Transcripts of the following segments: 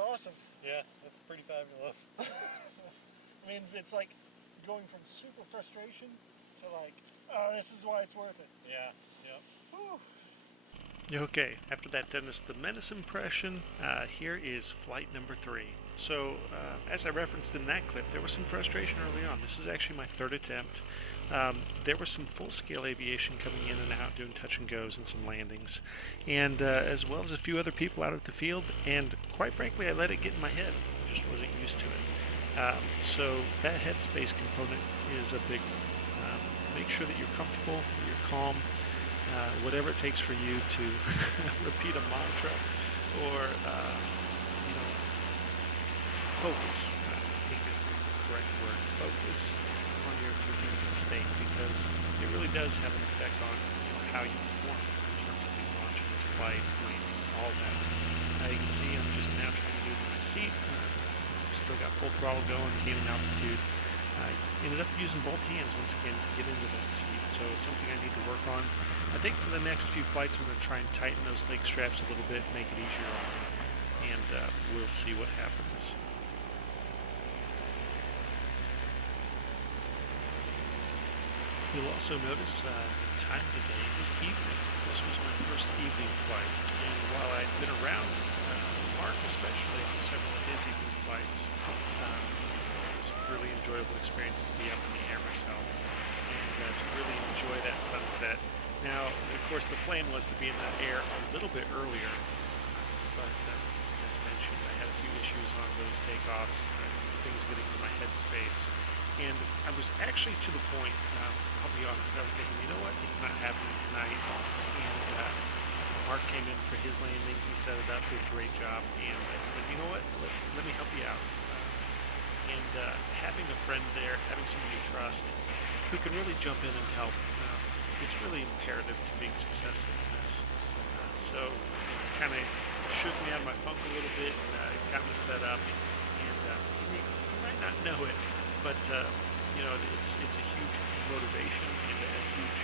awesome. Yeah, that's pretty fabulous. I mean, it's like going from super frustration to like, oh, this is why it's worth it. Yeah, yep. Whew. Okay, after that Dennis the Menace impression, here is flight number 3. So, as I referenced in that clip, there was some frustration early on. This is actually my third attempt. There was some full-scale aviation coming in and out, doing touch and goes and some landings, and as well as a few other people out at the field. And quite frankly, I let it get in my head. I just wasn't used to it. So that headspace component is a big one. Make sure that you're comfortable, that you're calm. Whatever it takes for you to repeat a mantra or, focus, I think is the correct word, focus on your mental state, because it really does have an effect on how you perform in terms of these launches, flights, landings, all that. You can see I'm just now trying to do it in my seat. Still got full throttle going, gaining altitude. I ended up using both hands once again to get into that seat, so it's something I need to work on. I think for the next few flights I'm going to try and tighten those leg straps a little bit, make it easier on me, and we'll see what happens. You'll also notice the time today is evening. This was my first evening flight, and while I'd been around Mark especially on several of his evening flights, it was a really enjoyable experience to be up in the air myself and to really enjoy that sunset. Now, of course, the plan was to be in the air a little bit earlier, but as mentioned, I had a few issues on those takeoffs, things getting in my headspace, and I was actually to the point, I'll be honest, I was thinking, you know what, it's not happening tonight, and Mark came in for his landing, he set it up, did a great job, and I said, you know what, let me help you out. And having a friend there, having somebody you trust, who can really jump in and help, it's really imperative to being successful in this. So it kind of shook me out of my funk a little bit, got me set up, and you might not know it, but it's a huge motivation and a huge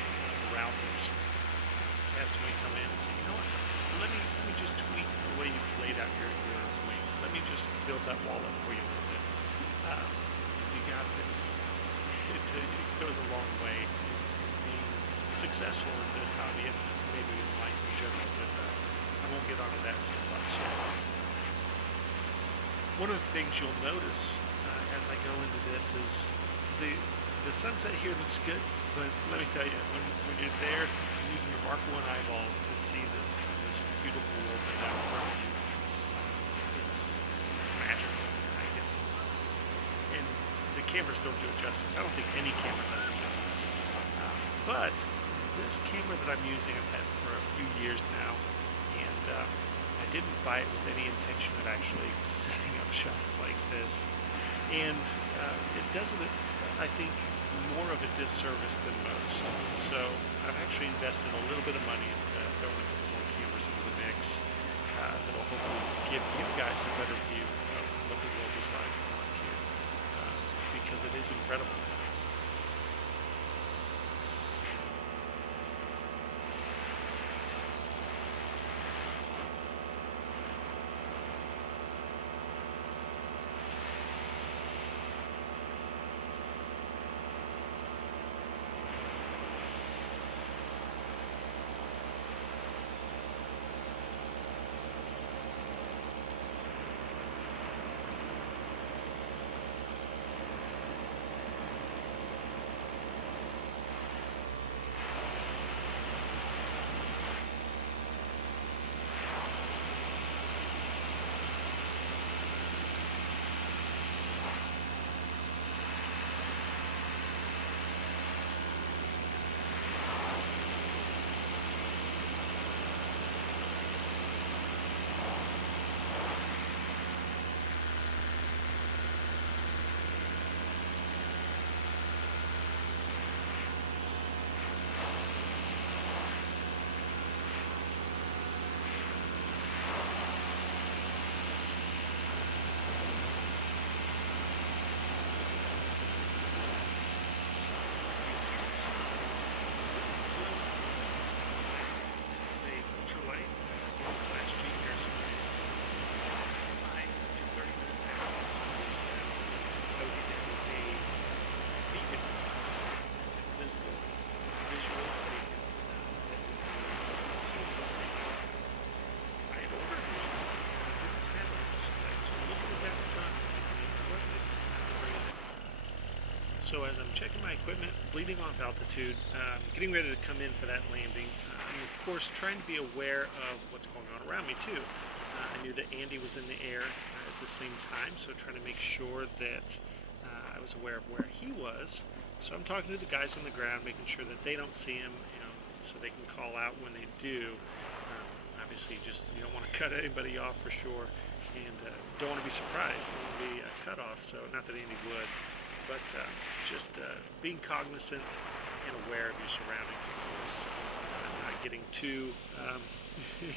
morale boost to have somebody come in and say, you know what, let me just tweak the way you've laid out your wing. Let me just build that wall up for you a little bit. You got this. It goes a long way in being successful in this hobby and maybe in life in general, but I won't get onto that so much. One of the things you'll notice as I go into this is the sunset here looks good, but let me tell you, when you're there using your Mark 1 eyeballs to see this beautiful world that's out in front of you, it's magical, I guess. And the cameras don't do it justice. I don't think any camera does it justice. But this camera that I'm using I've had for a few years now, and I didn't buy it with any intention of actually setting up shots like this. And it does it, I think, more of a disservice than most. So I've actually invested a little bit of money into throwing a couple more cameras into the mix that'll hopefully give you guys a better view of what the world is like up here, because it is incredible. So as I'm checking my equipment, bleeding off altitude, getting ready to come in for that landing, I'm of course trying to be aware of what's going on around me too. I knew that Andy was in the air at the same time, so trying to make sure that I was aware of where he was. So I'm talking to the guys on the ground, making sure that they don't see him, so they can call out when they do. Obviously, just you don't want to cut anybody off for sure, and don't want to be surprised, don't want to be cut off. So not that Andy would. But just being cognizant and aware of your surroundings, of course. Not getting too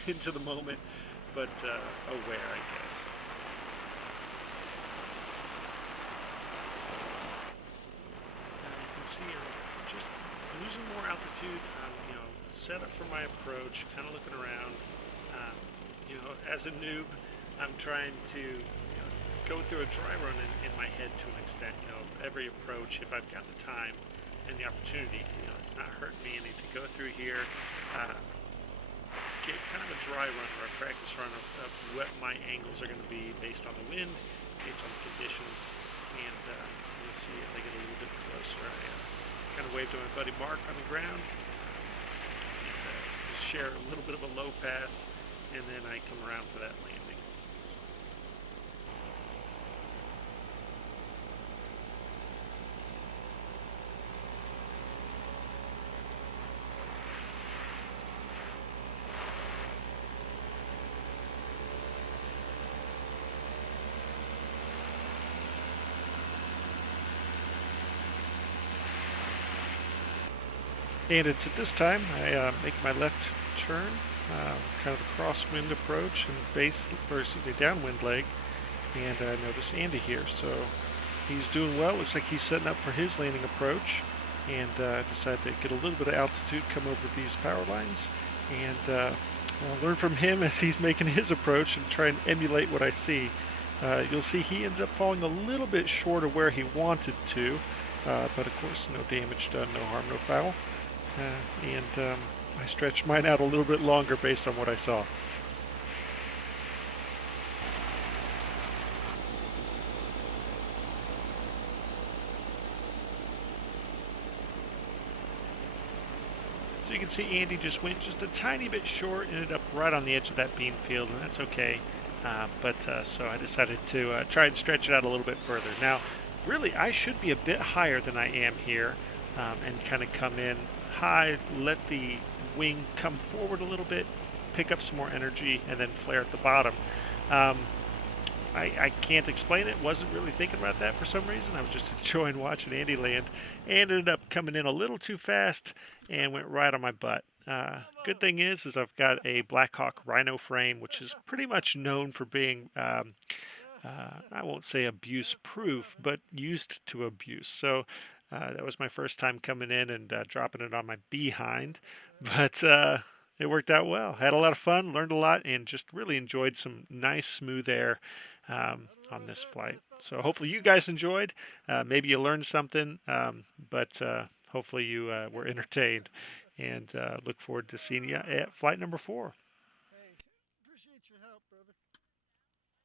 into the moment, but aware, I guess. You can see I'm just losing more altitude. Set up for my approach, kind of looking around. As a noob, I'm trying to go through a dry run in my head to an extent. Every approach, if I've got the time and the opportunity, it's not hurting me any to go through here, get kind of a dry run or a practice run of what my angles are going to be based on the wind, based on the conditions, and you'll see as I get a little bit closer, I kind of wave to my buddy Mark on the ground, and just share a little bit of a low pass, and then I come around for that landing. And it's at this time I make my left turn, kind of a crosswind approach and downwind leg, and I notice Andy here. So he's doing well. Looks like he's setting up for his landing approach, and decided to get a little bit of altitude, come over these power lines, and learn from him as he's making his approach and try and emulate what I see. You'll see he ended up falling a little bit short of where he wanted to, but of course no damage done, no harm, no foul. And I stretched mine out a little bit longer based on what I saw. So you can see Andy just went just a tiny bit short, ended up right on the edge of that bean field, and that's okay. So I decided to try and stretch it out a little bit further. Now, really, I should be a bit higher than I am here, and kind of come in high, let the wing come forward a little bit, pick up some more energy, and then flare at the bottom. I can't explain it. Wasn't really thinking about that for some reason. I was just enjoying watching Andy land, and ended up coming in a little too fast and went right on my butt. Good thing is I've got a Blackhawk Rhino frame, which is pretty much known for being I won't say abuse proof, but used to abuse. So that was my first time coming in and dropping it on my behind, but it worked out well. Had a lot of fun, learned a lot, and just really enjoyed some nice smooth air on this flight. So hopefully you guys enjoyed. Maybe you learned something, but hopefully you were entertained, and look forward to seeing you at flight number 4. Hey, appreciate your help, brother.